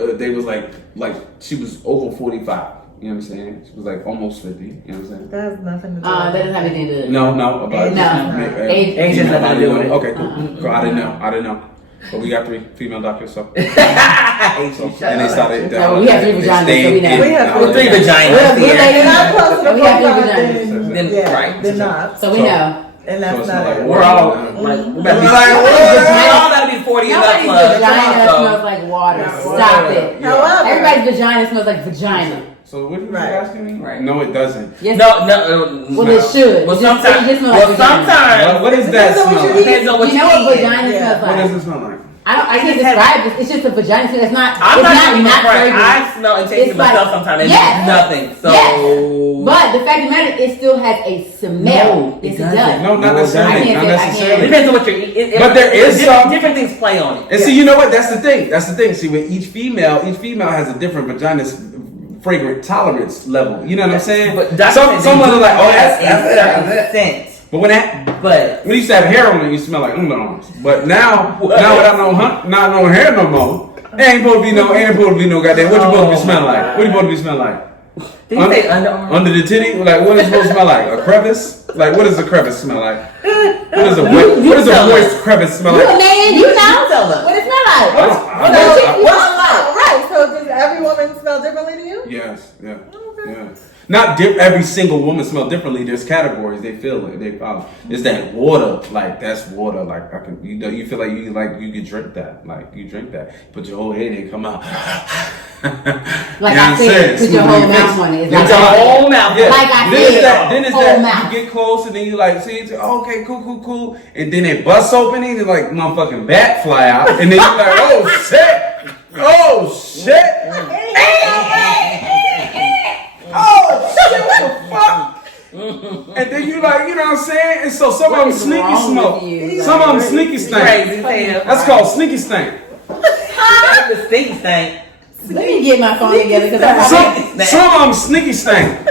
she was over 45. You know what I'm saying? She was like almost 50. You know what I'm saying? That has nothing to do that with doesn't have anything to do with it. No, about No. age. Age has nothing to do with it. Okay, cool. I didn't know. But we got 3 female doctors, so and they started. So we have 3 vaginas, so we know. We have 3 vaginas. We're Yeah. And I'm close to the We have to profile, do then, Then, right. then not. So we know. And So that's it's not not it. like We're all like we better be we all gotta be 40 and up Nobody's plus. vagina So- smells like water. Stop it. However, Everybody's vagina smells like vagina. So what are you Right. asking me? Right. No, it doesn't. Yes. No. Well, it should. Well, It just sometimes. smells like vagina. What does that Depends on what smell you like? eat. Depends on what You know you what eat. vagina Yeah. smells What like? does it smell like? I can't describe it. It's just a vagina. It's not. I'm it's not even not front. fragrant. I smell and taste It's it myself like- sometimes and Yes. it's nothing. So Yes. But the fact of the matter, it still has a smell. No, it Yes, doesn't. does. No, not No, necessarily. I can't Not say- I it necessarily. depends on what you're eating. But there is some- different things play on it. And see, you know what? That's the thing. See, with each female has a different vagina's fragrant tolerance level. You know what I'm saying? But doctors Someone say are like, oh, that's a it. scent. But But when you used to have hair on it, you smell like underarms. But now without no hair no more, ain't supposed to be no goddamn. What you supposed to be smelling like? What you supposed to be smelling like? did you say underarm? Under the titty? Like, what is it supposed to smell like? A crevice? Like, what does a crevice smell like? What does a tell moist us. crevice smell You a like? man, you know tell us. what it smell like. Right. So does every woman smell differently to you? Yes, yeah. Not every single woman smell differently. There's categories. They feel it. They follow. It's that water. Like that's water. Like I can. You feel like you could drink that. Like you drink that. Put your whole head in. Come out. Like I said, put your whole mouth on it. Put your whole mouth. Yeah. Like I said, then it's whole that mouth. you get close and then you like see it. Oh, okay, cool. And then it busts open and like motherfucking bat fly out. And then you're like, oh shit. Oh shit. Oh shit, what the fuck? And then you like, you know what I'm saying? And so some of them sneaky smoke. Some of them sneaky stink. That's called sneaky stink. That's the stinky stink. Let me get my phone together because Some of them sneaky stink.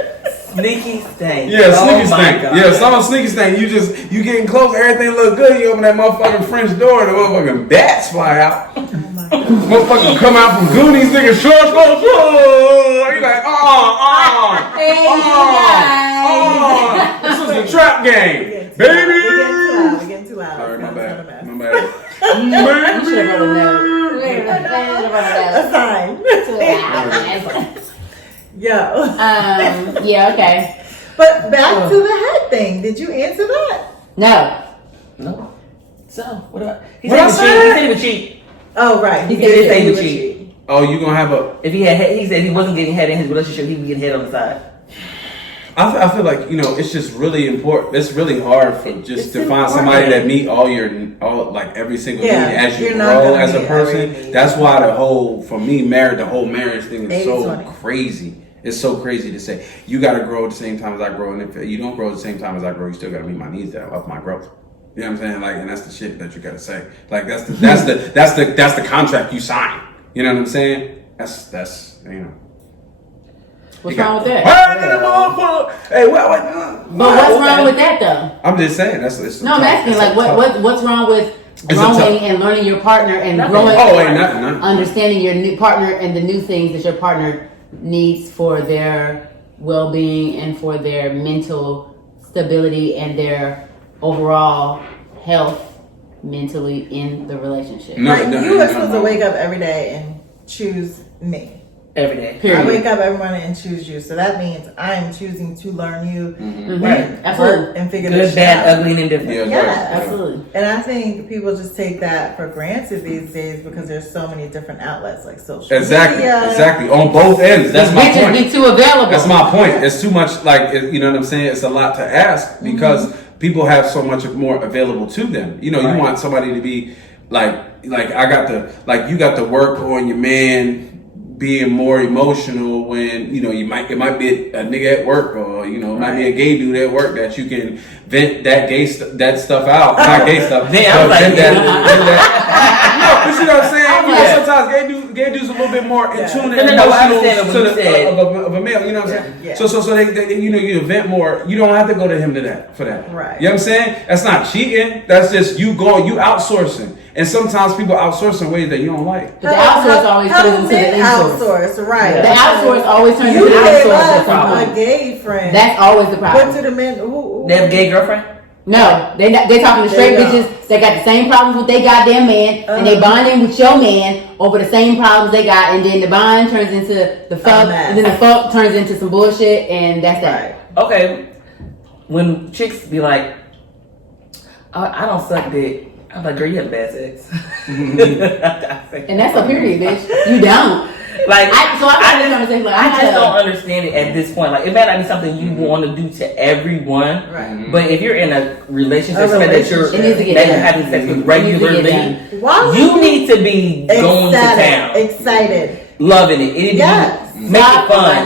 Sneaky stink. Yeah, sneaky my stink. God. Yeah, some of them sneaky stink. You getting close, everything look good. You open that motherfucking French door and the motherfucking bats fly out. Motherfucker come out from Goonies, nigga, shorts go, you like, this was a trap game, baby. We're getting too loud. Sorry, my bad. You should have wrote a note. A sign. Yo. Yeah, okay. But back to the head thing. Did you answer that? No. So, what about? He What I said he would cheat. Oh, right. He did say he would cheat. Oh, you gonna have a? If he had, he said he wasn't getting head in his relationship, he would get head on the side. I feel like it's just really important. It's really hard for just to find somebody that meet all like every single need as you grow as a person. That's why the whole marriage thing is so 80-20. crazy. It's so crazy to say you got to grow at the same time as I grow, and if you don't grow at the same time as I grow, you still got to meet my needs of my growth. You know what I'm saying? Like, and that's the shit that you got to say. Like that's the contract you sign. You know what I'm saying? That's What's wrong with that? Hey, But what's wrong with that though? I'm just saying I'm asking like what's wrong with growing and learning your partner and growing nothing. understanding your new partner and the new things that your partner needs for their well-being and for their mental stability and their overall health mentally in the relationship. You are supposed to wake up every day and choose me. Every day. Period. I wake up every morning and choose you. So that means I'm choosing to learn you Right. Absolutely. and figure Good, this bad, out. ugly, and indifferent. Yeah. Absolutely. And I think people just take that for granted these days because there's so many different outlets like social media. Exactly. On both ends. That's my Bitches point. be too available. That's my point. It's too much. Like you know what I'm saying. It's a lot to ask because people have so much more available to them. You know, you want somebody to be like you got to work on your man being more emotional when it might be a nigga at work or it might be a gay dude at work that you can vent that stuff out. Not gay stuff. Damn, but like vent that. But you know what I'm saying? Sometimes gay dudes a little bit more in tune and emotional of a male. You know what I'm saying? Yeah. So they you vent more. You don't have to go to him for that. Right. You know what I'm saying? That's not cheating. That's just you outsourcing. And sometimes people outsource in ways that you don't like. But the outsource always turns into the insource. Outsource, right? The outsource always turns You into the gave outsource. The us problem. a gay friend. That's always the problem. What do the men? Who They have a gay girlfriend? No, they talking to straight There you go. bitches. They got the same problems with their goddamn man, and they bonding with your man over the same problems they got, and then the bond turns into the fuck, and then the fuck turns into some bullshit, and that's that. Okay. When chicks be like, I don't suck dick. I'm like, girl, you have bad sex. And that's a period, bitch. You don't. Like, I just don't understand it at this point. Like, it may not be something you want to do to everyone, Right. but if you're in a relationship, It needs that to you're get having sex with regularly, Why you need to be going to town, excited, loving it. It Yes. make it fun.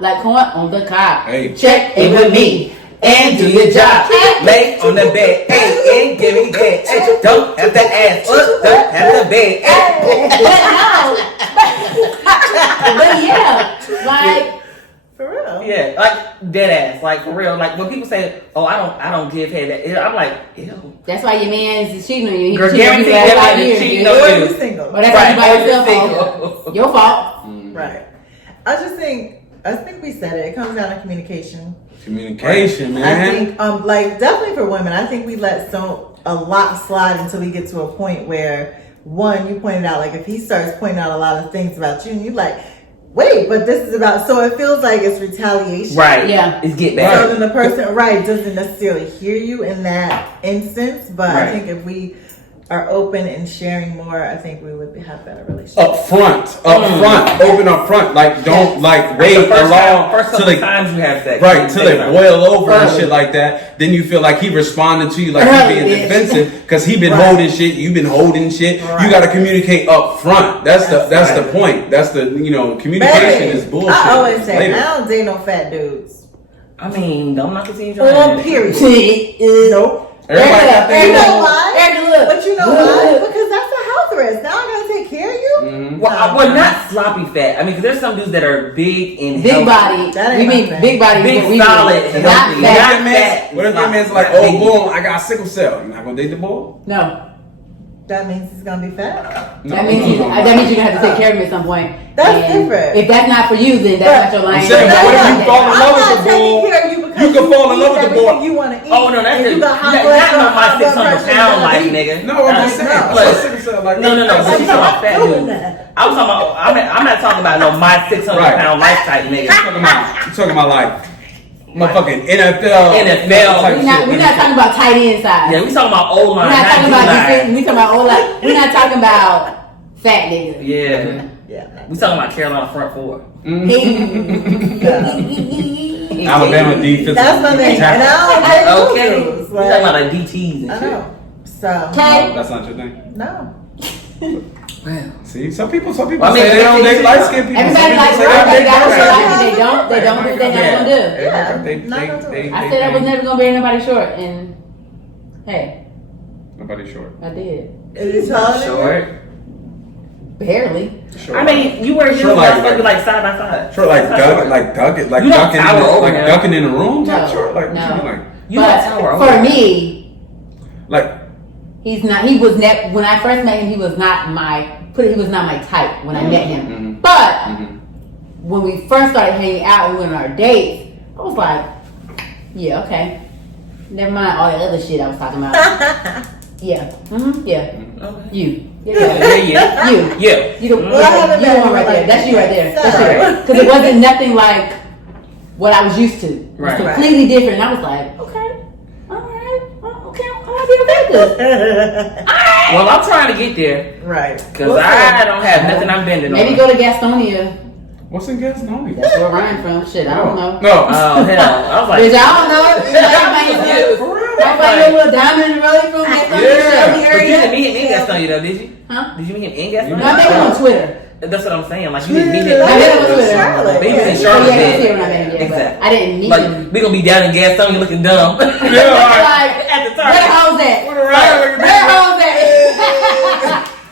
Like corn on the cob. Hey. Check it with me. And do your job. Lay on the bed, hey, and give me head. Hey, don't have the ass, don't have the bed. But yeah, like for real. Yeah, like dead ass, like for real. Like when people say, "Oh, I don't give head," I'm like, ew. that's why your man is cheating on you. He Girl, cheating on you guarantee last 5 that years. cheating dude. on Or you. you single. Or that's why you by yourself. Your fault. Right. I think we said it. It comes down to communication. Communication, man. I think, definitely for women, I think we let a lot slide until we get to a point where, one, you pointed out, like, if he starts pointing out a lot of things about you, and you like, wait, but this is about, so it feels like it's retaliation. Right. Yeah. It's get So back. then the person, doesn't necessarily hear you in that instance, but I Right. think if we are open and sharing more, I think we would have better relationships. Up front, open up front. Like don't like wait along First till couple they times you have sex. right till they Right. boil over and shit like that. Then you feel like he responding to you like he being defensive because he been holding shit. You've been holding shit. Right. You got to communicate up front. That's the point. That's the communication Baby, is bullshit. I always say, Later. I don't date no fat dudes. I mean, don't knock the team. Or period. Nope. Everybody got You their know why? But you know why? Because that's a health risk. Now I gotta take care of you. Mhm. Well, not sloppy fat. I mean, because there's some dudes that are big and Big healthy. body. That ain't We my mean thing. big body. is what we Big, solid, mean. healthy. Not What fat. if your man's- what if your man's like, oh, boom, I got sickle cell. You're not gonna date the boy? No. That means he's gonna be fat. That means you're gonna have to take care of him at some point. That's And different. If that's not for you, then that's not your line. I'm saying, but what if you fall in I'm love with not the taking bull? care of you because You can fall in eat love with the everything boy. you want to eat. Oh no, that's and you got high not blood not pressure, on my high blood 600 pressure, pound and life, diabetes. nigga. No, I'm just saying. No. Like, sickle cell, like, No. I'm But you talking about fat doing dudes. that. I'm talking about. I'm not talking about no my 600 Right. pound life type nigga. You're talking about like motherfucking NFL. NFL. type shit. We're not talking about tight end size. Yeah, we talking about old line. We're not talking not about D-line. we talking about old line. We're not talking about fat niggas. Yeah, Yeah. we talking about Carolina front four. Alabama defense. That's my thing. And I don't Okay, date we those dudes. talking about like DTs and I shit. know. So Okay. That's not your thing. no. Well, See, some people Well, I mean, say they don't date light skinned people. Everybody Some likes people say everybody they got date what dark they like, skinned and they don't do what they're not gonna do. Yeah. people. Not gonna do it. I said I was never gonna bury nobody short, and hey, Nobody short. I did. Is he taller than you? short. Barely. Short. I mean, you wear heels Short that's like- supposed to be like side by side. Short like That's not ducking, You don't tower over him. ducking in the room. No, Type short, like what no. you mean, like You don't tower over for him. me, like he's not. He was when I first met him. He was not my. He was not my type when I met him. Mhm. But mhm. when we first started hanging out and went on our dates, I was like, yeah, okay. Never mind all that other shit I was talking about. Yeah. Yeah. Okay. You. Yeah. You. Yeah. You the, Well, I haven't you met the one you right there. like That's you right there. That's Sorry. you. Because it wasn't nothing like what I was used to. It was Right. completely different. And I was like, okay, all right, okay, I'll be okay with this. Well, I'm trying to get there Right. because I don't have nothing I'm bending Maybe on. go to Gastonia. What's in Gastonia? That's where Ryan from. Shit, I don't know. No. Oh hell! I was like, Bitch, I don't know. I find a little diamond in the rolling from Gastonia, Yeah. Shelby But you didn't area. meet him in Gastonia though, did you? Huh? Did you meet him in No, I Gastonia? met him on Twitter. That's what I'm saying. Like you didn't meet him. I met him on Twitter. Charlotte. But he was in So Charlotte. yeah, he was then. here when I met him. Yeah, Exactly. but I didn't meet Like him. we gonna be down in Gastonia looking dumb. Yeah, all right. Like, At the where the Target. hoes at? Right. Where the hoes at?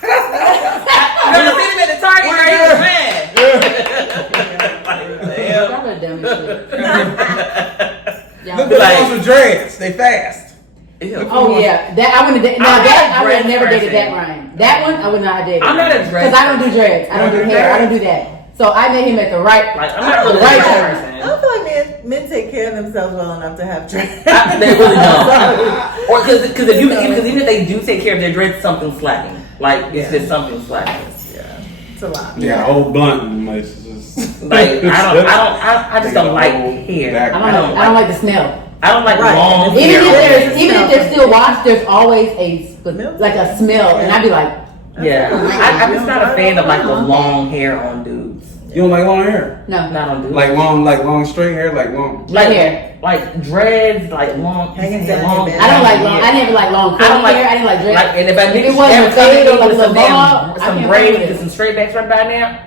You ever seen him at the Target? Right? He was mad. Y'all are dumb as shit. Y'all- Look at the ones with dreads. They fast. Oh yeah, that I wouldn't. Now I'm that not a I would have dread never dated person. that Ryan. That one I would not have dated. I'm not a dread because I don't do dreads. I don't do hair. I don't do that. So I met him at the right. Like I'm not really a Right dread time. person. I feel like men take care of themselves well enough to have dreads. They really don't. Or because even if they do take care of their dreads, something's slacking. Like it's just something slacking. Yeah, it's a lot. They got a whole blunt. And it's just, Like I just don't like hair. I don't like the smell. I don't like Right. long Even hair. if they're still washed, there's always like a smell, and I'd be like, Yeah, I'm just not a fan of like the long hair on dudes. You don't like long hair? no, Not on dudes. Like long straight hair, like long. like hair. like dreads, like long. Hanging down long. your I don't like long. hair. I never like long I curly don't like hair. I didn't like dreads. Like, and if I If mix it wasn't every time fade I or go like with a some bob, damn I some can't braids, fuck with get it. some straight backs right by now.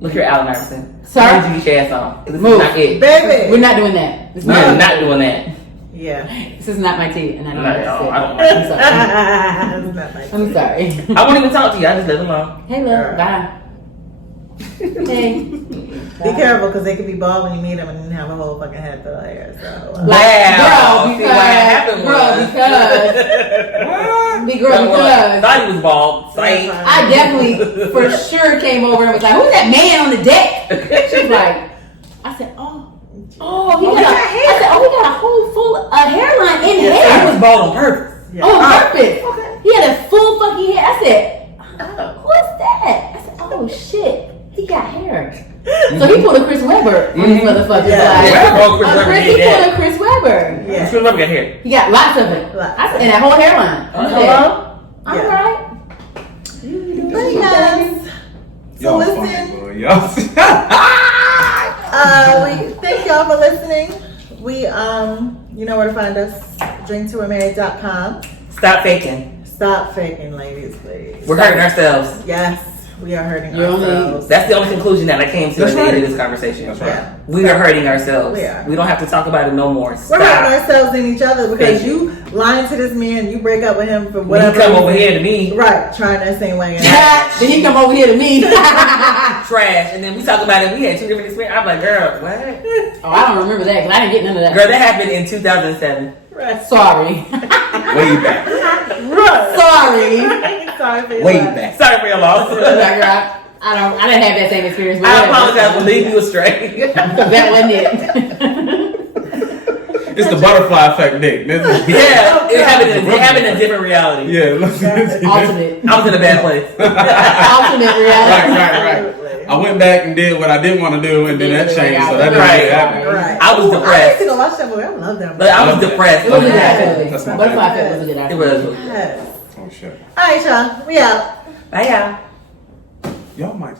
Look here, Allen Iverson. Sir? Why did you get your ass on? This is Move. not it. Baby. We're not doing that. This is We're not, not doing that. Yeah. this is not my tea, and I don't Not know at all. what I to don't say. like it. It's not nice. I'm sorry. I won't even talk to you. I just let it alone. Hey, love. Bye. Hey. Be careful because they could be bald when you meet them and then have a whole fucking head full of hair. So. Wow. Girl, See, what happened because thought he was bald. Psych. I definitely for sure came over and was like, "Who's that man on the deck?" She's like, I said, he got a whole full hairline in He hair. was bald on purpose. Yeah. On purpose. He had a full fucking head. I said, "What's that?" I said, "Oh shit." He got hair. So he pulled a Chris Webber on these motherfuckers. Yeah. Like, Yeah, Chris Webber he did that. pulled a Chris Webber. Yeah. Chris Webber got hair. He got lots of it. Lots. I said, and that whole hairline. Hello? All Yeah. right. But guys, so Y'all listen. funny, boy. Y'all. We thank y'all for listening. We you know where to find us. DrinkToAmarried.com. Stop faking. Stop faking, ladies, please. We're hurting ourselves. Yes, we are hurting You're only- ourselves. That's the only conclusion that I came to That's at the end right. of this conversation. That's right. Yeah. We are hurting ourselves. We are. We don't have to talk about it no more. We're Stop. hurting ourselves and each other because Thank you lying to this man, you break up with him for When whatever he come over reason. here to me, Right, trying that same way. Then he come over here to me. trash, and then we talk about it. We had two different experiences. I'm like, girl, what? Oh, I don't remember that because I didn't get none of that. Girl, that happened in 2007. Right. Sorry. Way back. Sorry. Sorry for your Way loss. back. Sorry for your loss. I didn't have that same experience. But I whatever. apologize for leading you astray. That wasn't it. It's the butterfly effect, Nick. This is- Yeah, it happened in a different reality. Yeah. Alternate. I was in a bad place. Alternate reality. Right. I went back and did what I didn't want to do, and then that changed. So that didn't Right. really happen. Right. I was Ooh, I depressed. need to go watch that movie. I love that movie. But I was depressed. It was a good Yes. activity. That's my Butterfly favorite. Effect was a good It activity. was. Yes. Oh shit. All right, y'all. We out. Bye, y'all. Y'all might.